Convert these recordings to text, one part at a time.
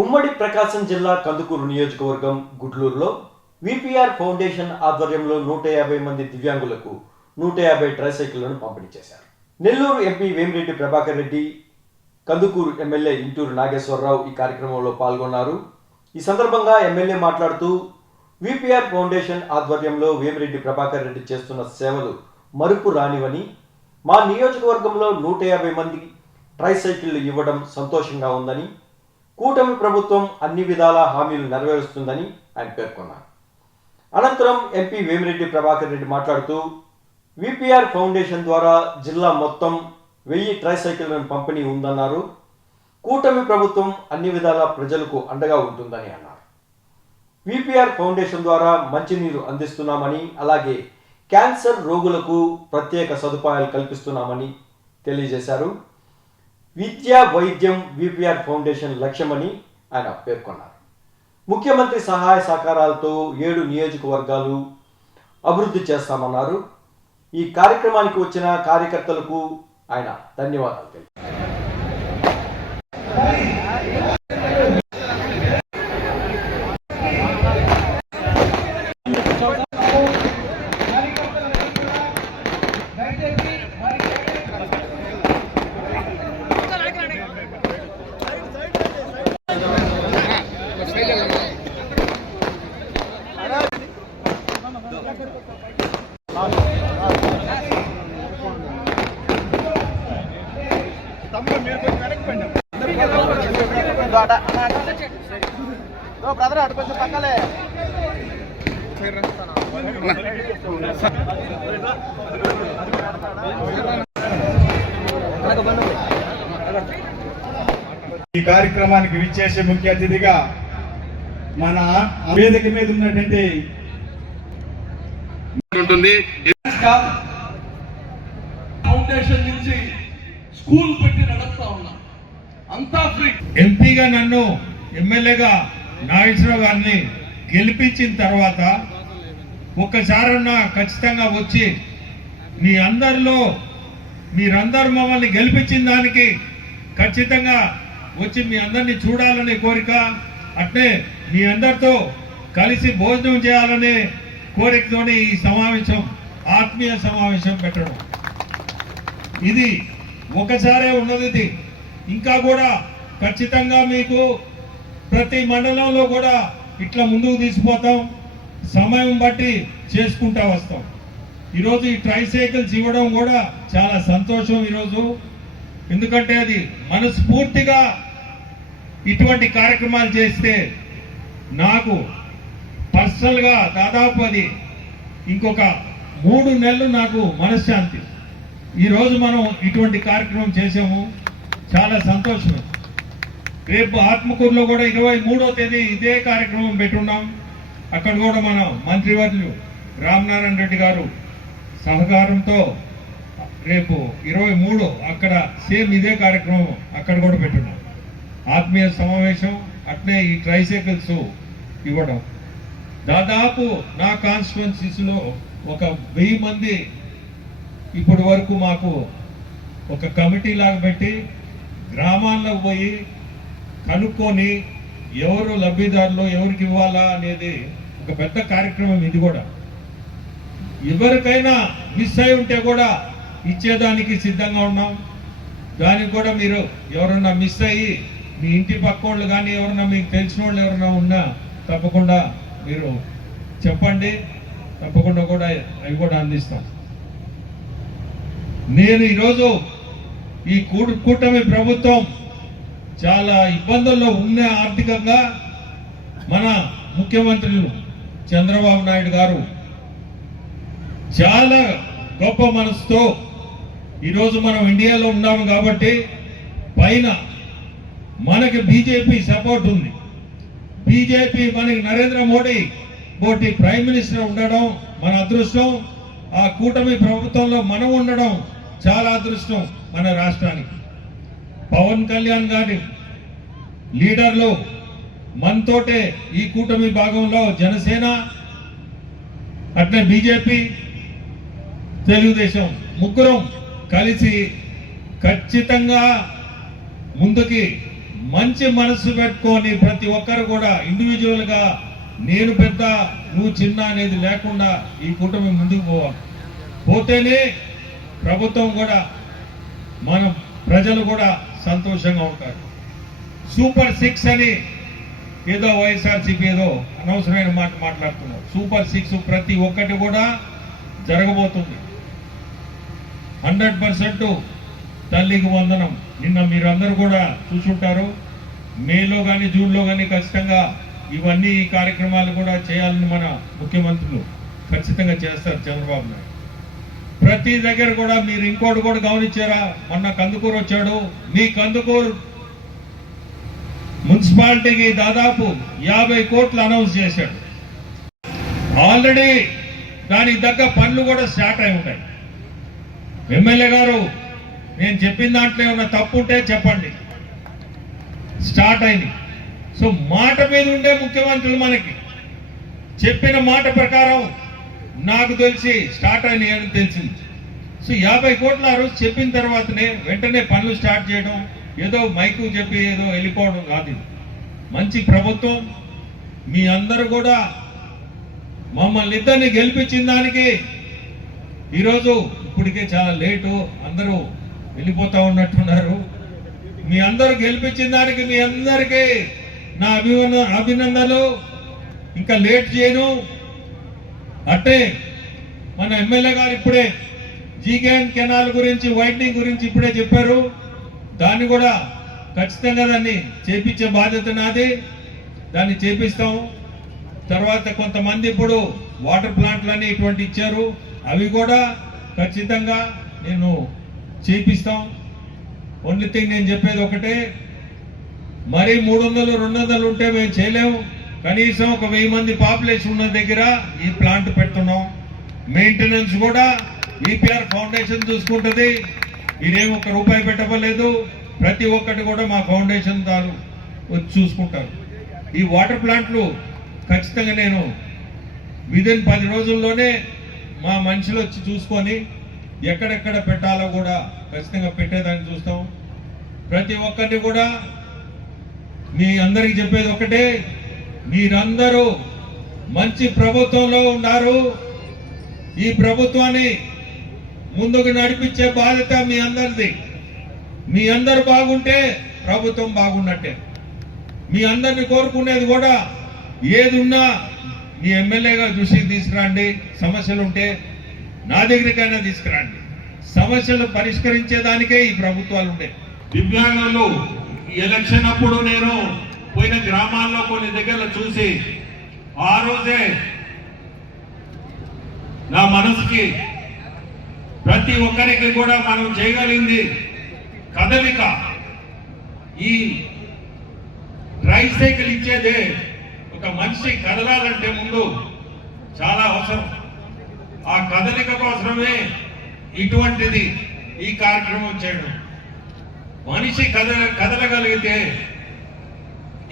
ఉమ్మడి ప్రకాశం జిల్లా కందుకూరు నియోజకవర్గం గుడ్లూరులో విపిఆర్ ఫౌండేషన్ ఆధ్వర్యంలో నూట యాభై మంది దివ్యాంగులకు నూట యాభై ట్రైసైకిళ్ళను పంపిణీ చేశారు. నెల్లూరు ఎంపీ వేమిరెడ్డి ప్రభాకర్ రెడ్డి కందుకూరు ఎమ్మెల్యే ఇంటూరు నాగేశ్వరరావు ఈ కార్యక్రమంలో పాల్గొన్నారు. ఈ సందర్భంగా ఎమ్మెల్యే మాట్లాడుతూ విపిఆర్ ఫౌండేషన్ ఆధ్వర్యంలో వేమిరెడ్డి ప్రభాకర్ రెడ్డి చేస్తున్న సేవలు మరుపు రానివని మా నియోజకవర్గంలో నూట యాభై మంది ట్రైసైకిళ్ళు ఇవ్వడం సంతోషంగా ఉందని కూటమి ప్రభుత్వం అన్ని విధాల హామీలు నెరవేరుస్తుందని ఆయన పేర్కొన్నారు. అనంతరం ఎంపీ వేమిరెడ్డి ప్రభాకర్ రెడ్డి మాట్లాడుతూ విపిఆర్ ఫౌండేషన్ ద్వారా జిల్లా మొత్తం వెయ్యి ట్రైసైకిళ్ళను పంపిణీ ఉందన్నారు. కూటమి ప్రభుత్వం అన్ని విధాల ప్రజలకు అండగా ఉంటుందని అన్నారు. విపిఆర్ ఫౌండేషన్ ద్వారా మంచినీరు అందిస్తున్నామని అలాగే క్యాన్సర్ రోగులకు ప్రత్యేక సదుపాయాలు కల్పిస్తున్నామని తెలియజేశారు. విద్య వైద్యం విపిఆర్ ఫౌండేషన్ లక్ష్యమని ఆయన పేర్కొన్నారు. ముఖ్యమంత్రి సహాయ సహకారాలతో ఏడు నియోజకవర్గాలు అభివృద్ధి చేస్తామన్నారు. ఈ కార్యక్రమానికి వచ్చిన కార్యకర్తలకు ఆయన ధన్యవాదాలు తెలిపారు బ్రదర్ అటు కొంచెం పక్కలే ఈ కార్యక్రమానికి విచ్చేసే ముఖ్య అతిథిగా మన వేదిక మీద ఉన్నటువంటి ఉంటుంది. ఫౌండేషన్ నుంచి స్కూల్ పెట్టి నడుస్తా ఉన్నా. అంతా ఫ్రీ. ఎంపీగా నన్ను ఎమ్మెల్యేగా నాగేశ్వరరావు గారిని గెలిపించిన తర్వాత ఒక్కసారన్నా ఖచ్చితంగా వచ్చి మీ అందరిలో మీరందరూ మమ్మల్ని గెలిపించిన దానికి ఖచ్చితంగా వచ్చి మీ అందరినీ చూడాలనే కోరిక అట్నే మీ అందరితో కలిసి భోజనం చేయాలనే కోరికతోనే ఈ సమావేశం ఆత్మీయ సమావేశం పెట్టడం. ఇది ఒకసారే ఉన్నది ఇది ఇంకా కూడా ఖచ్చితంగా మీకు ప్రతి మండలంలో కూడా ఇట్లా ముందుకు తీసుకుపోతాం. సమయం బట్టి చేసుకుంటా వస్తాం. ఈరోజు ఈ ట్రైసైకిల్స్ ఇవ్వడం కూడా చాలా సంతోషం ఈరోజు. ఎందుకంటే అది మనస్ఫూర్తిగా ఇటువంటి కార్యక్రమాలు చేస్తే నాకు పర్సనల్గా దాదాపు అది ఇంకొక మూడు నెలలు నాకు మనశ్శాంతి. ఈరోజు మనం ఇటువంటి కార్యక్రమం చేసాము చాలా సంతోషం రేపు ఆత్మకూరులో కూడా ఇరవై మూడో తేదీ ఇదే కార్యక్రమం పెట్టున్నాం. అక్కడ కూడా మన మంత్రివర్యులు రామనారాయణ రెడ్డి గారు సహకారంతో రేపు ఇరవై మూడు అక్కడ సేమ్ ఇదే కార్యక్రమం అక్కడ కూడా పెట్టున్నాం. ఆత్మీయ సమావేశం అట్నే ఈ ట్రైసైకిల్స్ ఇవ్వడం. దాదాపు నా కాన్స్టిట్యున్సీస్లో ఒక వెయ్యి మంది ఇప్పటి వరకు మాకు ఒక కమిటీ లాగా పెట్టి గ్రామాల్లో పోయి కనుక్కొని ఎవరు లబ్ధిదారులు ఎవరికి ఇవ్వాలా అనేది ఒక పెద్ద కార్యక్రమం ఇది కూడా. ఎవరికైనా మిస్ అయి ఉంటే కూడా ఇచ్చేదానికి సిద్ధంగా ఉన్నాం. దానికి కూడా మీరు ఎవరన్నా మిస్ అయ్యి మీ ఇంటి పక్కోళ్ళు కానీ ఎవరన్నా మీకు తెలిసిన వాళ్ళు ఎవరన్నా ఉన్నా తప్పకుండా మీరు చెప్పండి. తప్పకుండా కూడా అవి కూడా అందిస్తాం. నేను ఈరోజు ఈ కూటమి ప్రభుత్వం చాలా ఇబ్బందుల్లో ఉన్న ఆర్థికంగా మన ముఖ్యమంత్రులు చంద్రబాబు నాయుడు గారు చాలా గొప్ప మనసుతో ఈరోజు మనం ఇండియాలో ఉన్నాము కాబట్టి పైన మనకి బీజేపీ సపోర్ట్ ఉంది. బీజేపీ మనకి నరేంద్ర మోడీ పోటీ ప్రైమ్ మినిస్టర్ ఉండడం మన అదృష్టం. ఆ కూటమి ప్రభుత్వంలో మనం ఉండడం చాలా అదృష్టం మన రాష్ట్రానికి. పవన్ కళ్యాణ్ గారి లీడర్లు మనతోటే ఈ కూటమి భాగంలో జనసేన అట్లే బీజేపీ తెలుగుదేశం ముగ్గురం కలిసి ఖచ్చితంగా ముందుకి మంచి మనసు పెట్టుకొని ప్రతి ఒక్కరు కూడా ఇండివిజువల్గా నేను పెద్ద నువ్వు చిన్న అనేది లేకుండా ఈ కూటమి ముందుకు పోవాలి. పోతేనే ప్రభుత్వం కూడా మనం ప్రజలు కూడా సంతోషంగా ఉంటారు. సూపర్ సిక్స్ అని ఏదో వైఎస్ఆర్సీపీ ఏదో అనవసరమైన మాట మాట్లాడుతున్నారు. సూపర్ సిక్స్ ప్రతి ఒక్కటి కూడా జరగబోతుంది. హండ్రెడ్ పర్సెంట్ తల్లికి వందనం. నిన్న మీరందరూ కూడా చూసుంటారు. మేలో కానీ జూన్లో కానీ ఖచ్చితంగా ఇవన్నీ ఈ కార్యక్రమాలు కూడా చేయాలని మన ముఖ్యమంత్రులు ఖచ్చితంగా చేస్తారు చంద్రబాబు నాయుడు. ప్రతి దగ్గర కూడా మీరు ఇంకోటి కూడా గమనించారా? మొన్న కందుకూరు వచ్చాడు. మీ కందుకూరు మున్సిపాలిటీకి దాదాపు యాభై కోట్లు అనౌన్స్ చేశాడు. ఆల్రెడీ దానికి తగ్గ పనులు కూడా స్టార్ట్ అయి ఉంటాయి. ఎమ్మెల్యే గారు నేను చెప్పిన దాంట్లో ఏమన్నా తప్పు ఉంటే చెప్పండి. స్టార్ట్ అయింది. సో మాట మీద ఉండే ముఖ్యమంత్రులు మనకి. చెప్పిన మాట ప్రకారం నాకు తెలిసి స్టార్ట్ అయింది అని తెలిసింది సో యాభై కోట్ల ఆ రోజు చెప్పిన తర్వాతనే వెంటనే పనులు స్టార్ట్ చేయడం ఏదో మైకు చెప్పి ఏదో వెళ్ళిపోవడం కాదు మంచి ప్రభుత్వం. మీ అందరూ కూడా మమ్మల్ని ఇద్దరిని గెలిపించిన దానికి ఈరోజు ఇప్పటికే చాలా లేటు అందరూ వెళ్ళిపోతా ఉన్నట్టున్నారు. మీ అందరు గెలిపించిన దానికి మీ అందరికీ నా అభివంద అభినందనలు. ఇంకా లేట్ చేయను. అట్టే మన ఎమ్మెల్యే గారు ఇప్పుడే జీగేన్ కెనాల్ గురించి వైట్నింగ్ గురించి ఇప్పుడే చెప్పారు. దాన్ని కూడా ఖచ్చితంగా దాన్ని చేపించే బాధ్యత నాది. దాన్ని చేపిస్తాం. తర్వాత కొంతమంది ఇప్పుడు వాటర్ ప్లాంట్లని ఇటువంటి ఇచ్చారు. అవి కూడా ఖచ్చితంగా నేను చేపిస్తాం. ఓన్లీ థింగ్ నేను చెప్పేది ఒకటే మరి మూడు వందలు రెండు వందలు ఉంటే మేము చేయలేము కనీసం ఒక వెయ్యి మంది పాపులేషన్ ఉన్న దగ్గర ఈ ప్లాంట్ పెడుతున్నాం. మెయింటెనెన్స్ కూడా ఈపీఆర్ ఫౌండేషన్ చూసుకుంటుంది. మీరేం ఒక రూపాయి పెట్టవలేదు. ప్రతి ఒక్కటి కూడా మా ఫౌండేషన్ దారు వచ్చి చూసుకుంటారు. ఈ వాటర్ ప్లాంట్లు ఖచ్చితంగా నేను విదిన్ పది రోజుల్లోనే మా మనుషులు వచ్చి చూసుకొని ఎక్కడెక్కడ పెట్టాలో కూడా ఖచ్చితంగా పెట్టేదాన్ని చూస్తాం. ప్రతి ఒక్కరిని కూడా మీ అందరికి చెప్పేది ఒకటే మీరందరూ మంచి ప్రభుత్వంలో ఉన్నారు. ఈ ప్రభుత్వాన్ని ముందుకు నడిపించే బాధ్యత మీ అందరిది. మీ అందరు బాగుంటే ప్రభుత్వం బాగున్నట్టే. మీ అందరిని కోరుకునేది కూడా ఏది ఉన్నా మీ ఎమ్మెల్యేగా దృష్టికి తీసుకురండి. సమస్యలుంటే నా దగ్గరికైనా తీసుకురండి. సమస్యలు పరిష్కరించేదానికే ఈ ప్రభుత్వాలు ఉండే. దివ్యాంగులు ఎలక్షన్ అప్పుడు నేను పోయిన గ్రామాల్లో కొన్ని దగ్గర చూసి ఆ రోజే నా మనసుకి ప్రతి ఒక్కరికి కూడా మనం చేయగలిగింది కదలిక. ఈ ట్రైసైకిల్ ఇచ్చేదే ఒక మనిషి కదలాలంటే ముందు చాలా అవసరం. ఆ కదలిక కోసమే ఇటువంటిది ఈ కార్యక్రమం చేయడం. మనిషి కదల కదలగలిగితే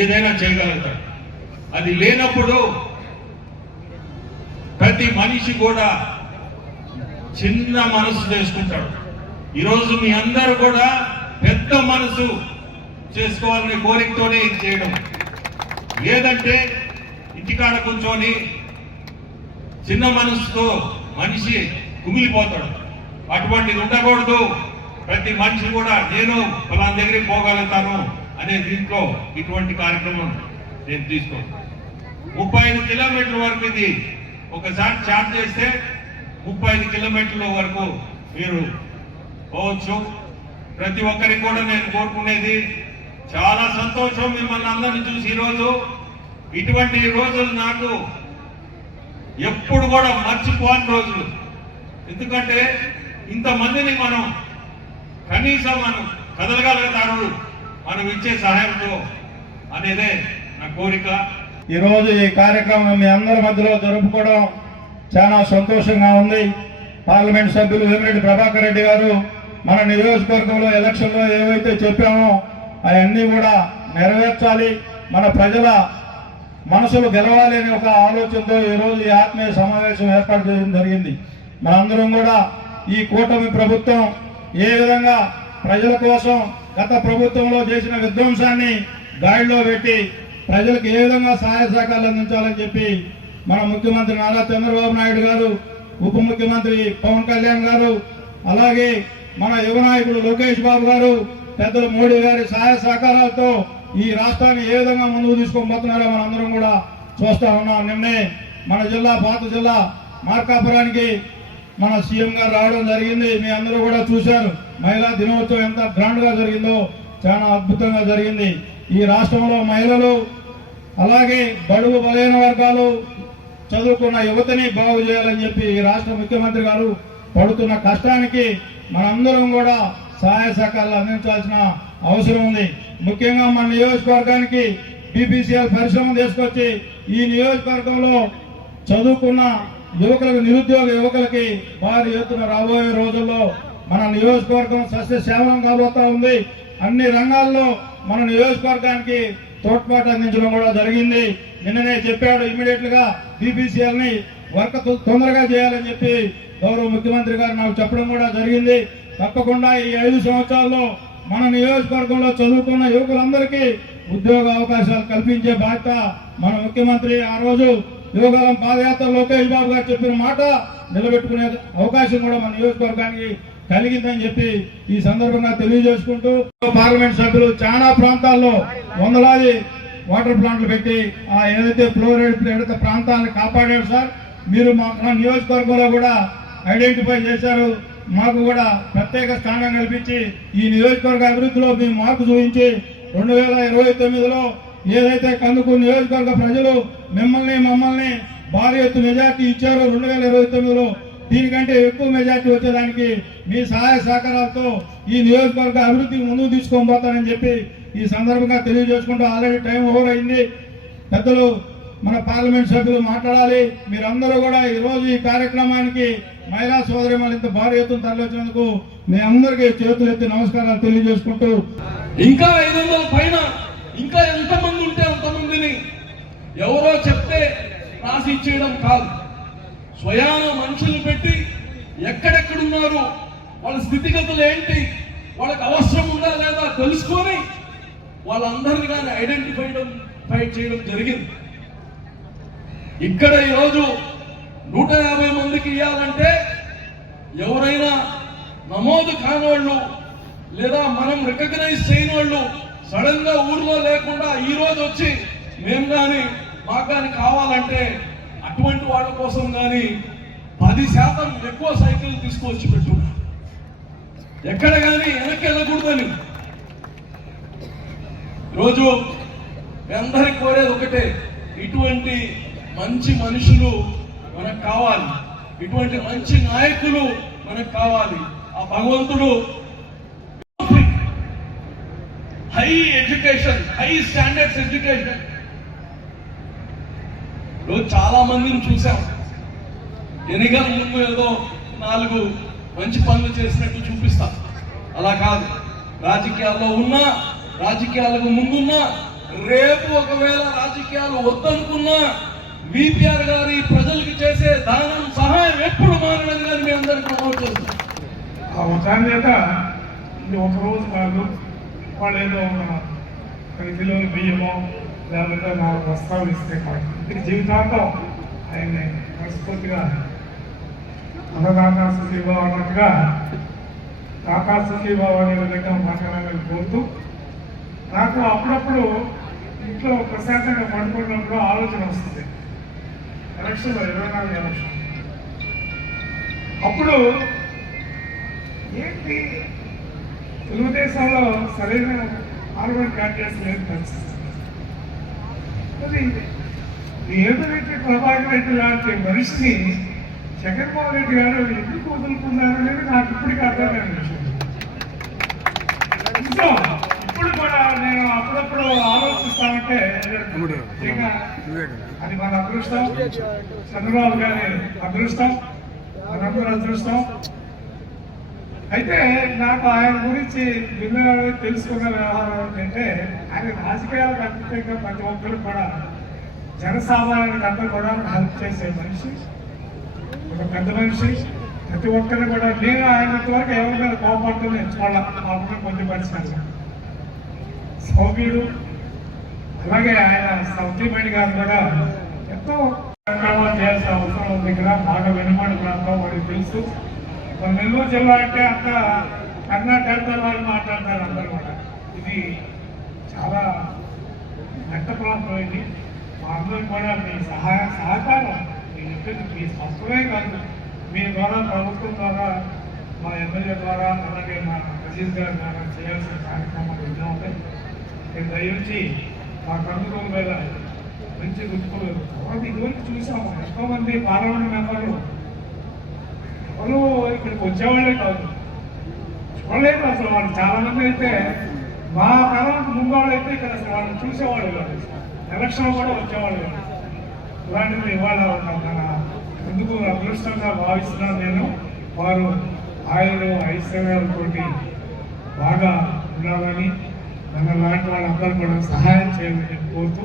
ఏదైనా చేయగలుగుతాడు. అది లేనప్పుడు ప్రతి మనిషి కూడా చిన్న మనసు చేసుకుంటాడు. ఈరోజు మీ అందరూ కూడా పెద్ద మనసు చేసుకోవాలనే కోరికతోనే ఇది చేయడం. లేదంటే ఇంటికాడ కూర్చొని చిన్న మనసుతో మనిషి కుమిలిపోతాడు. అటువంటిది ఉండకూడదు. ప్రతి మనిషి కూడా నేను ఫలానా దగ్గరికి పోగలుగుతాను అనే దీంట్లో ఇటువంటి కార్యక్రమం నేను తీసుకోను. ముప్పై ఐదు కిలోమీటర్ల వరకు ఇది ఒకసారి చార్జ్ చేస్తే ముప్పై ఐదు కిలోమీటర్ల వరకు మీరు పోవచ్చు. ప్రతి ఒక్కరికి కూడా నేను కోరుకునేది చాలా సంతోషం మిమ్మల్ని అందరిని చూసి ఈరోజు. ఇటువంటి రోజులు నాకు ఎప్పుడు కూడా మర్చిపోని రోజులు. ఎందుకంటే ఇంతమందిని మనం కనీసం మనం కదలగలుగుతారు మనం ఇచ్చే సహాయంతో అనేదే నా కోరిక. ఈరోజు ఈ కార్యక్రమం మీ అందరి మధ్యలో జరుపుకోవడం చాలా సంతోషంగా ఉంది. పార్లమెంట్ సభ్యులు వేమిరెడ్డి ప్రభాకర్ రెడ్డి గారు మన నియోజకవర్గంలో ఎలక్షన్లో ఏవైతే చెప్పామో అవన్నీ కూడా నెరవేర్చాలి. మన ప్రజల మనసులు గెలవాలి అనే ఒక ఆలోచనతో ఈరోజు ఈ ఆత్మీయ సమావేశం ఏర్పాటు చేయడం జరిగింది. మనందరం కూడా ఈ కూటమి ప్రభుత్వం ఏ విధంగా ప్రజల కోసం గత ప్రభుత్వంలో చేసిన విధ్వంసాన్ని గాడిలో పెట్టి ప్రజలకు ఏ విధంగా సహాయ సహకారాలు అందించాలని చెప్పి మన ముఖ్యమంత్రి నారా చంద్రబాబు నాయుడు గారు ఉప ముఖ్యమంత్రి పవన్ కళ్యాణ్ గారు అలాగే మన యువ నాయకుడు లోకేష్ బాబు గారు పెద్దలు మోడీ గారి సహాయ సహకారాలతో ఈ రాష్ట్రాన్ని ఏ విధంగా ముందుకు తీసుకొని పోతున్నారో మనందరం కూడా చూస్తా ఉన్నాం. నిన్నే మన జిల్లా పాత జిల్లా మార్కాపురానికి మన సీఎం గారు రావడం జరిగింది. మీ అందరూ కూడా చూశారు. మహిళా దినోత్సవం ఎంత గ్రాండ్గా జరిగిందో చాలా అద్భుతంగా జరిగింది. ఈ రాష్ట్రంలో మహిళలు అలాగే బడుగు బలైన వర్గాలు చదువుకున్న యువతని బాగు చేయాలని చెప్పి ఈ రాష్ట్ర ముఖ్యమంత్రి గారు పడుతున్న కష్టానికి మనందరం కూడా సహాయ సహకారాలు అందించాల్సిన అవసరం ఉంది. ముఖ్యంగా మన నియోజకవర్గానికి బీపీసీఎల్ పరిశ్రమ తీసుకొచ్చి ఈ నియోజకవర్గంలో చదువుకున్న యువకులకు నిరుద్యోగ యువకులకి భారీ ఎత్తున రాబోయే రోజుల్లో మన నియోజకవర్గం సస్యశ్యామలం కాబోతా ఉంది. అన్ని రంగాల్లో మన నియోజకవర్గానికి తోడ్పాటు అందించడం కూడా జరిగింది. నిన్ననే చెప్పాడు ఇమీడియట్గా బీపీసీఎల్ని వర్క్ తొందరగా చేయాలని చెప్పి గౌరవ ముఖ్యమంత్రి గారు నాకు చెప్పడం కూడా జరిగింది. తప్పకుండా ఈ ఐదు సంవత్సరాల్లో మన నియోజకవర్గంలో చదువుకున్న యువకులందరికీ ఉద్యోగ అవకాశాలు కల్పించే బాధ్యత మన ముఖ్యమంత్రి ఆ రోజు యువకాలం పాదయాత్ర లోకేష్ బాబు గారు చెప్పిన మాట నిలబెట్టుకునే అవకాశం కూడా మన నియోజకవర్గానికి కలిగిందని చెప్పి ఈ సందర్భంగా తెలియజేసుకుంటూ పార్లమెంట్ సభ్యులు చాలా ప్రాంతాల్లో వందలాది వాటర్ ప్లాంట్లు పెట్టి ఆ ఏదైతే ఫ్లోరైడ్ ఏదైతే ప్రాంతాలను కాపాడారు సార్ మీరు మా మన నియోజకవర్గంలో కూడా ఐడెంటిఫై చేశారు. మాకు కూడా ప్రత్యేక స్థానం కల్పించి ఈ నియోజకవర్గ అభివృద్ధిలో మీ మార్పు చూపించి రెండు వేల ఇరవై తొమ్మిదిలో ఏదైతే కందుకు నియోజకవర్గ ప్రజలు మిమ్మల్ని మమ్మల్ని భారీ ఎత్తు మెజార్టీ ఇచ్చారో రెండు వేల ఇరవై తొమ్మిదిలో దీనికంటే ఎక్కువ మెజార్టీ వచ్చేదానికి మీ సహాయ సహకారాలతో ఈ నియోజకవర్గ అభివృద్ధికి ముందుకు తీసుకొని పోతానని చెప్పి ఈ సందర్భంగా తెలియజేసుకుంటూ ఆల్రెడీ టైం ఓవర్ అయింది. పెద్దలు మన పార్లమెంట్ సభ్యులు మాట్లాడాలి. మీరందరూ కూడా ఈరోజు ఈ కార్యక్రమానికి మహిళా సోదరి ఇంత భారీ ఎత్తున తరలించినందుకు మీ అందరికీ చేతులు ఎత్తి నమస్కారాలు తెలియజేసుకుంటూ ఇంకా ఐదు వందల పైన ఇంకా ఎంతమంది ఉంటే అంతమందిని ఎవరో చెప్తే రాసి ఇచ్చేయడం కాదు. స్వయాన మనుషులు పెట్టి ఎక్కడెక్కడున్నారు వాళ్ళ స్థితిగతులు ఏంటి వాళ్ళకి అవసరం ఉందా లేదా తెలుసుకొని వాళ్ళందరిని కానీ ఐడెంటిఫై ఫైట్ చేయడం జరిగింది. ఇక్కడ ఈరోజు నూట యాభై మందికి ఇవ్వాలంటే ఎవరైనా నమోదు కానివాళ్ళు లేదా మనం రికగ్నైజ్ చేయని వాళ్ళు సడన్గా ఊర్లో లేకుండా ఈ రోజు వచ్చి మేము కానీ మాకు కానీ కావాలంటే అటువంటి వాళ్ళ కోసం కానీ పది శాతం ఎక్కువ సైకిల్ తీసుకొచ్చి పెట్టున్నారు ఎక్కడ కానీ వెనక్కి వెళ్ళకూడదని. రోజు మీ అందరికి కోరేది ఒకటే ఇటువంటి మంచి మనుషులు మనకు కావాలి. ఇటువంటి మంచి నాయకులు మనకు కావాలి. ఆ భగవంతుడు high education high standards education. రోజు చాలా మందిని చూసాం. ఎన్నికల ముందు ఏదో నాలుగు మంచి పనులు చేసినట్టు చూపిస్తా. అలా కాదు. రాజకీయాల్లో ఉన్నా రాజకీయాలకు ముందున్నా రేపు ఒకవేళ రాజకీయాలు వద్దనుకున్నా విపిఆర్ గారి ప్రజలకు చేసే దానం సహాయం ఎప్పుడు మానడం కానీ మీ అందరికి ప్రమోట్ చేస్తాం ఆ దాని చేత ఇది ఒక రోజు కాదు వాళ్ళు ఏదో ఒక పది కిలోలు బియ్యమో లేకపోతే నాలుగు వస్త్రాలు ఇస్తే కాదు ఇది జీవితాంతం ఆయన్ని మనస్ఫూర్తిగా అన్నదాత సుఖీభావ అన్నట్టుగా తాతా సుఖీభావ అనే విధంగా మాట్లాడాలని కోరుతూ నాకు అప్పుడప్పుడు ఇంట్లో ప్రశాంతంగా పడుకున్నప్పుడు ఆలోచన వస్తుంది. ఎలక్షన్లో ఇరవై నాలుగు ఎలక్షన్ అప్పుడు ఏంటి? తెలుగుదేశంలో సరైన ఆర్బన్ క్యాండిడేట్స్ లేదు పరిస్థితి. మరి ఏదైతే ప్రభాకర్ రెడ్డి లాంటి మనిషిని జగన్మోహన్ రెడ్డి గారు ఎందుకు వదులుకున్నారు అనేది నాకు ఇప్పటికీ అర్థమైన విషయం ఇంకా ఇప్పుడు కూడా నేను అప్పుడప్పుడు ఆలోచిస్తామంటే అది మన అదృష్టం. చంద్రబాబు గారి అదృష్టం. మనందరూ అదృష్టం. అయితే నాకు ఆయన గురించి విన్న తెలుసుకున్న వ్యవహారం ఏంటంటే ఆయన రాజకీయాలకు అతీతంగా ప్రతి ఒక్కరు కూడా జనసామాన్యానికి అందరూ కూడా హెల్ప్ చేసే మనిషి. ఒక పెద్ద మనిషి. ప్రతి ఒక్కరు కూడా నేను ఆయన వరకు ఎవరి మీద కోపడుతూ నేర్చుకోవాలి పాపం కొంచెం పరిస్థితి సౌమ్యుడు అలాగే ఆయన సత్యమణి గారు కూడా ఎంతో కార్యక్రమాలు చేయాల్సిన అవసరం ఉంది ఇక్కడ బాగా వెనుమాడి ప్రాంతం వాడికి తెలుసు. మన నెల్లూరు జిల్లా అంటే అంత కర్ణాటక వాళ్ళు మాట్లాడతారు అందరూ కూడా. ఇది చాలా మెట్ట ప్రాంతం ఇది. మా అందరూ కూడా మీ సహాయ సహకారం మీ చెప్పేది మీ సంస్థలే కాదు. మీ ద్వారా ప్రభుత్వం ద్వారా మా ఎమ్మెల్యే ద్వారా అలాగే మా అజీజ్ గారి ద్వారా చేయాల్సిన కార్యక్రమాలు ఎన్నో ఉన్నాయి. నేను దయించి మా కందుకూరు మీద మంచి గుర్తుకోలేదు తర్వాత ఇదివరకు చూసాము ఎంతో మంది పార్లమెంట్ మెంబర్లు ఎవరు ఇక్కడికి వచ్చేవాళ్ళే కాదు. చూడలేదు అసలు వాళ్ళు. చాలా మంది అయితే మా కాలానికి ముందు వాళ్ళు అయితే ఇక్కడ అసలు వాళ్ళని చూసేవాళ్ళు కాదు. ఎలక్షన్ కూడా వచ్చేవాళ్ళు కాదు. ఇలాంటిది ఇవాళ ఎందుకు అదృష్టంగా భావిస్తున్నాను నేను. వారు ఆయన ఐశ్వర్యాలతోటి బాగా ఉండాలని నన్ను లాంటి వాళ్ళందరూ కూడా సహాయం చేయాలని కోరుతూ